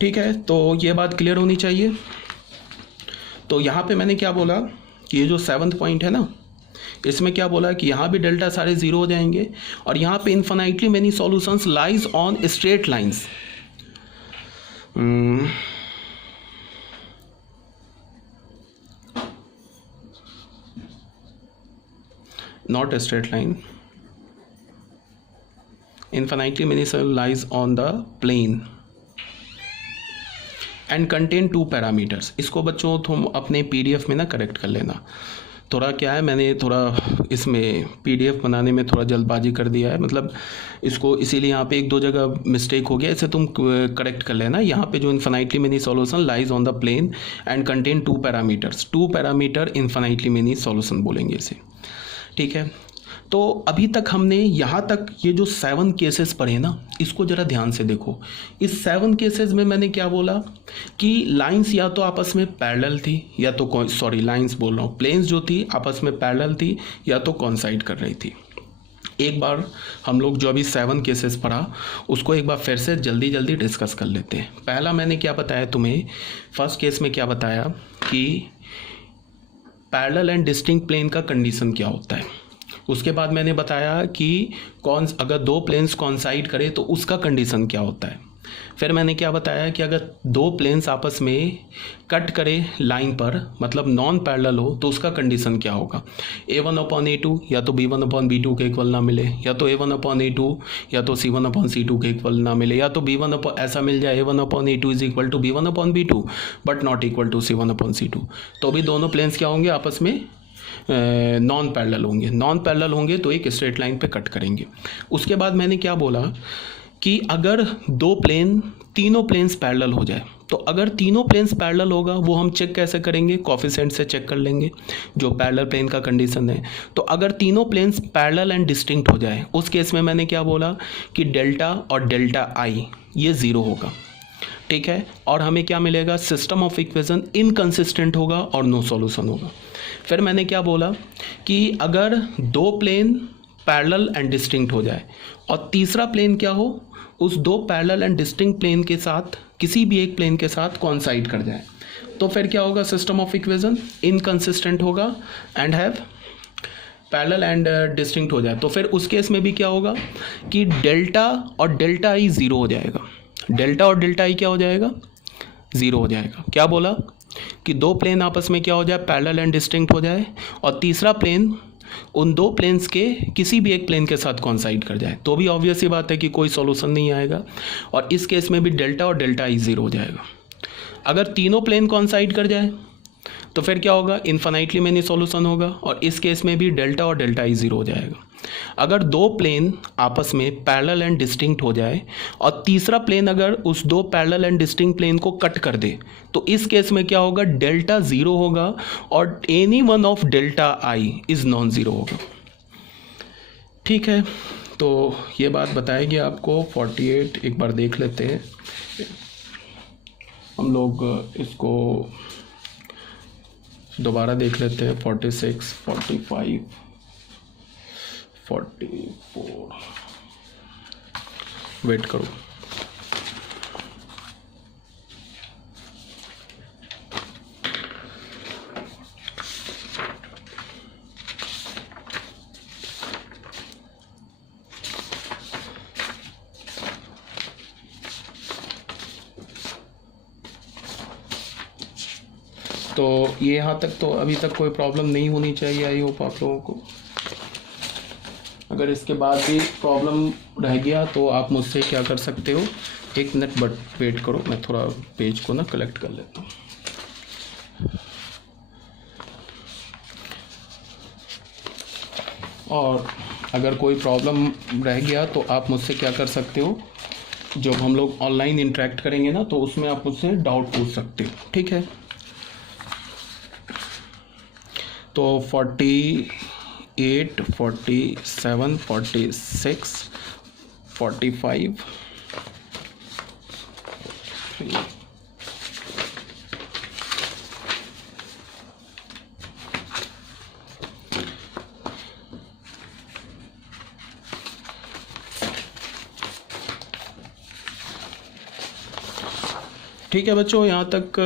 ठीक है, तो ये बात क्लियर होनी चाहिए। तो यहाँ पे मैंने क्या बोला कि ये जो 7th पॉइंट है ना, इसमें क्या बोला कि यहाँ भी डेल्टा सारे ज़ीरो हो जाएंगे, और यहाँ पे infinitely many solutions lies on straight lines. Not a straight line, infinitely many cells lies on the plane and contain 2 parameters। इसको बच्चों तुम अपने PDF में ना करेक्ट कर लेना। थोड़ा क्या है, मैंने थोड़ा इसमें PDF बनाने में थोड़ा जल्दबाजी कर दिया है, मतलब इसको इसीलिए यहाँ पे एक दो जगह मिस्टेक हो गया, इसे तुम करेक्ट कर लेना। यहाँ पे जो infinitely many solution lies on the plane and contain 2 parameters, 2 parameter infinitely many solution बोलेंगे इसे। ठीक है, तो अभी तक हमने यहाँ तक ये जो 7 केसेस पढ़े ना, इसको ज़रा ध्यान से देखो। इस 7 केसेस में मैंने क्या बोला कि लाइंस या तो आपस में पैरेलल थी या तो लाइंस बोल रहा हूँ, प्लेन्स जो थी आपस में पैरेलल थी या तो कॉन्साइड कर रही थी। एक बार हम लोग जो अभी 7 केसेस पढ़ा उसको एक बार फिर से जल्दी जल्दी डिस्कस कर लेते हैं। पहला मैंने क्या बताया तुम्हें, फर्स्ट केस में क्या बताया कि पैरेलल एंड डिस्टिंक्ट प्लेन का कंडीशन क्या होता है। उसके बाद मैंने बताया कि अगर 2 प्लेन्स कॉन्साइड करें तो उसका कंडीशन क्या होता है। फिर मैंने क्या बताया कि अगर 2 प्लेन्स आपस में कट करें लाइन पर, मतलब नॉन पैरेलल हो, तो उसका कंडीशन क्या होगा। A1/A2 या तो B1/B2 के इक्वल ना मिले, या तो A1/A2 या तो C1/C2 के इक्वल ना मिले, या तो B1 ऐसा मिल जाए A1/A2 is equal to B1/B2 but not equal to C1/C2, तो भी दोनों प्लेन्स क्या होंगे, आपस में नॉन पैरेलल होंगे। नॉन पैरेलल होंगे तो एक स्ट्रेट लाइन पे कट करेंगे। उसके बाद मैंने क्या बोला कि अगर तीनों प्लेन्स पैरेलल हो जाए, तो अगर तीनों प्लेन्स पैरेलल होगा वो हम चेक कैसे करेंगे, कोफिशिएंट से चेक कर लेंगे, जो पैरेलल प्लेन का कंडीशन है। तो अगर तीनों प्लेन्स पैरेलल एंड डिस्टिंक्ट हो जाए, उस केस में मैंने क्या बोला कि डेल्टा और डेल्टा आई ये ज़ीरो होगा। ठीक है, और हमें क्या मिलेगा, सिस्टम ऑफ इक्वेशन इनकंसिस्टेंट होगा और नो सॉल्यूशन होगा। फिर मैंने क्या बोला कि अगर 2 प्लेन पैरेलल एंड डिस्टिंक्ट हो जाए और तीसरा प्लेन क्या हो, उस 2 पैरेलल एंड डिस्टिंक्ट प्लेन के साथ किसी भी एक प्लेन के साथ कॉन्साइड कर जाए, तो फिर क्या होगा, सिस्टम ऑफ इक्वेशन इनकंसिस्टेंट होगा and have parallel and distinct हो जाए। तो फिर उस केस में भी क्या होगा कि डेल्टा और डेल्टा आई ज़ीरो हो जाएगा। डेल्टा और डेल्टा आई क्या हो जाएगा, ज़ीरो हो जाएगा। क्या बोला कि 2 प्लेन आपस में क्या हो जाए, पैरेलल एंड डिस्टिंक्ट हो जाए, और तीसरा प्लेन उन 2 प्लेन्स के किसी भी एक प्लेन के साथ कॉन्साइड कर जाए, तो भी ऑब्वियस ही बात है कि कोई सॉल्यूशन नहीं आएगा। और इस केस में भी डेल्टा और डेल्टा आई ज़ीरो हो जाएगा। अगर तीनों प्लेन कॉन्साइड कर जाए तो फिर क्या होगा, इन्फिनाइटली मेनी सॉल्यूशन होगा, और इस केस में भी डेल्टा और डेल्टा आई ज़ीरो हो जाएगा। अगर 2 प्लेन आपस में पैरेलल एंड डिस्टिंक्ट हो जाए और तीसरा प्लेन अगर उस 2 पैरेलल एंड डिस्टिंक्ट प्लेन को कट कर दे, तो इस केस में क्या होगा, डेल्टा ज़ीरो होगा और any one of delta I is non zero होगा। ठीक है, तो ये बात बताएगी आपको। 48 एक बार देख लेते हैं हम लोग, इसको दोबारा देख लेते हैं। 46, 45, 44, वेट करो। तो ये यहाँ तक तो अभी तक कोई प्रॉब्लम नहीं होनी चाहिए, आई होप आप लोगों को। अगर इसके बाद भी प्रॉब्लम रह गया तो आप मुझसे क्या कर सकते हो, 1 मिनट बट वेट करो, मैं थोड़ा पेज को ना कलेक्ट कर लेता हूँ। और अगर कोई प्रॉब्लम रह गया तो आप मुझसे क्या कर सकते हो, जब हम लोग ऑनलाइन इंटरेक्ट करेंगे ना, तो उसमें आप मुझसे डाउट पूछ सकते हो। ठीक है, तो 48, 47, 46, 45, ठीक है बच्चों, यहाँ तक